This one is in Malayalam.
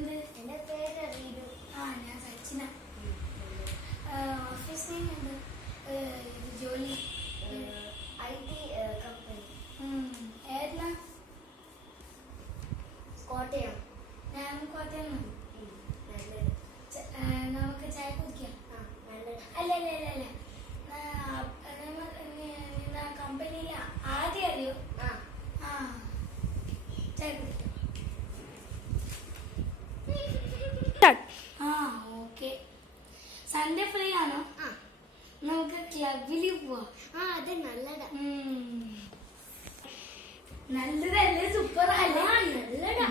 പേരെന്ത്? എന്റെ പേര് റീഡു. ഞാൻ സച്ചിന. ഓഫീസ് നെയിം എന്ത്? ജോലി IT കമ്പനി. ഏതാ? കോട്ടയം. ഞാൻ കോട്ടയം. നല്ലത്. നമുക്ക് ചായ കുടിക്കാം. നല്ലത്. അല്ല കമ്പനിയിൽ ആദ്യം അറിയോ? ചായ കുടിക്കാം. ഓക്കെ. സൺഡേ ഫ്രീ ആണോ? നമുക്ക് ക്ലബിൽ പോവാം. അത് നല്ലതാ. നല്ലതല്ലേ? സൂപ്പർ അല്ലേ? നല്ലതാ.